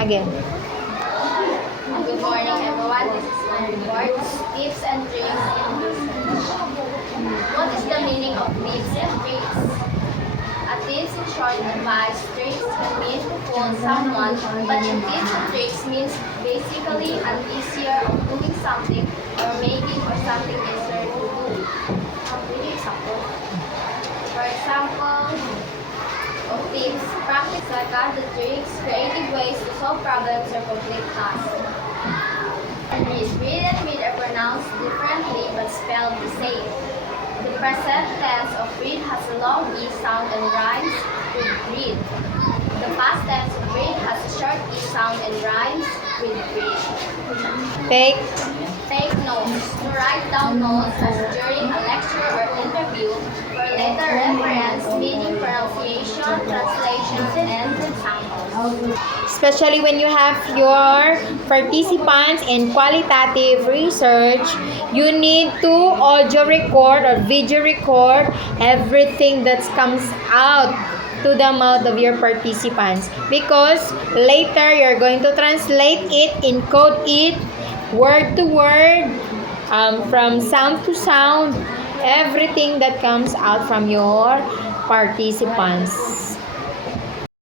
Again. Good morning, everyone. This is my report. Tips and tricks in research. What is the meaning of tips and tricks? A tips in short advice, tricks can mean to fool someone, but in tips and tricks means basically an easier of doing something or making or something easier to do. Give example. For example, of tips, practice the tricks, creative ways to solve problems or complete tasks. And read and read are pronounced differently but spelled the same. The present tense of read has a long E sound and rhymes with read. The past tense of read has a short E sound and rhymes with read. Take notes. To write down notes as during a lecture or interview for later reference, meaning, pronunciation, translations, and examples. Especially when you have your participants in qualitative research, you need to audio record or video record everything that comes out to the mouth of your participants, because later you're going to translate it, encode it, word to word, from sound to sound, everything that comes out from your participants.